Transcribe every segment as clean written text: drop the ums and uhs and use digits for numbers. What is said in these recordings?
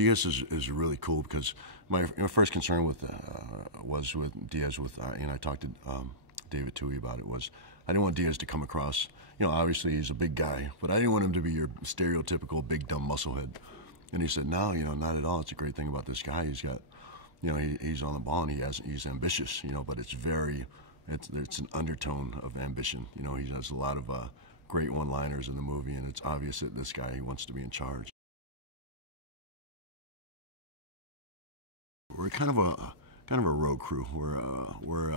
Diaz is really cool because my first concern with was with Diaz. And I talked to David Toohey about it. Was I didn't want Diaz to come across. Obviously he's a big guy, but I didn't want him to be your stereotypical big dumb musclehead. And he said, no, not at all. It's a great thing about this guy. He's got, he's on the ball and he's ambitious. But it's an undertone of ambition. He has a lot of great one-liners in the movie, and it's obvious that this guy, he wants to be in charge. We're kind of a road crew. We're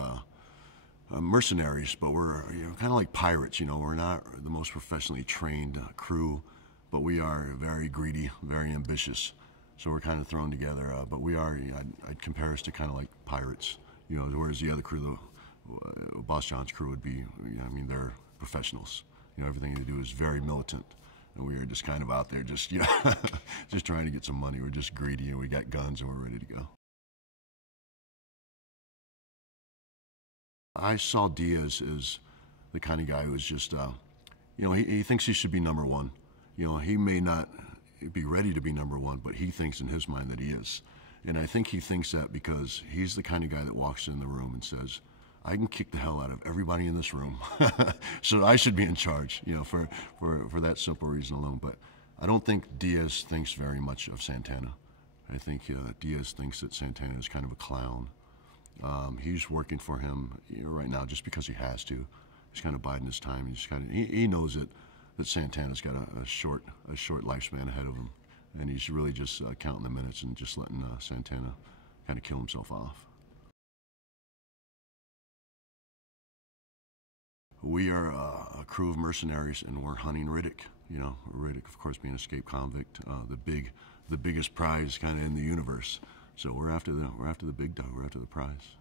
mercenaries, but we're kind of like pirates. We're not the most professionally trained crew, but we are very greedy, very ambitious. So we're kind of thrown together. But we are. I'd compare us to kind of like pirates. Whereas the other crew, Boss John's crew, would be. They're professionals. Everything they do is very militant. And we are just kind of out there, just just trying to get some money. We're just greedy, and we got guns, and we're ready to go. I saw Diaz as the kind of guy who's just, he thinks he should be number one. He may not be ready to be number one, but he thinks in his mind that he is. And I think he thinks that because he's the kind of guy that walks in the room and says, I can kick the hell out of everybody in this room, so I should be in charge, for that simple reason alone. But I don't think Diaz thinks very much of Santana. I think Diaz thinks that Santana is kind of a clown. He's working for him right now just because he has to. He's kind of biding his time. He knows that Santana's got a short lifespan ahead of him, and he's really just counting the minutes and just letting Santana kind of kill himself off. We are a crew of mercenaries, and we're hunting Riddick. Riddick, of course, being an escaped convict, the biggest prize kind of in the universe. So we're after the big dog. We're after the prize.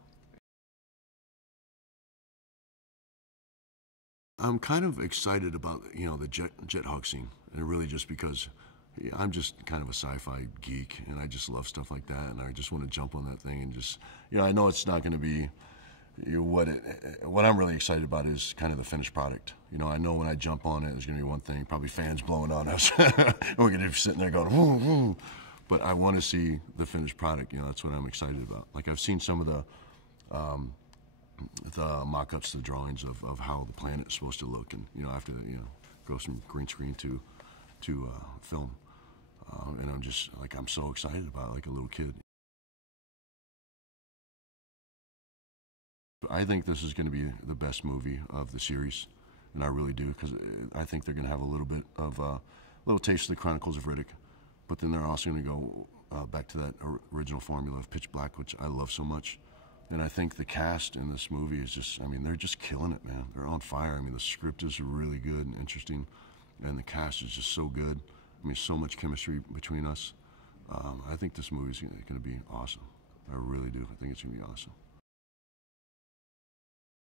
I'm kind of excited about the jet hawk scene, and really just because I'm just kind of a sci-fi geek, and I just love stuff like that, and I just want to jump on that thing and just I know it's not going to be what I'm really excited about is kind of the finished product. I know when I jump on it, there's going to be one thing, probably fans blowing on us, and we're going to be sitting there going woo woo. But I want to see the finished product. That's what I'm excited about. Like I've seen some of the mock-ups, the drawings of how the planet is supposed to look, and after that, goes from green screen to film, and I'm just like I'm so excited about it, like a little kid. I think this is going to be the best movie of the series, and I really do, because I think they're going to have a little bit of a little taste of the Chronicles of Riddick. But then they're also going to go back to that original formula of Pitch Black, which I love so much. And I think the cast in this movie is just, they're just killing it, man. They're on fire. The script is really good and interesting, and the cast is just so good. So much chemistry between us. I think this movie is going to be awesome. I really do. I think it's going to be awesome.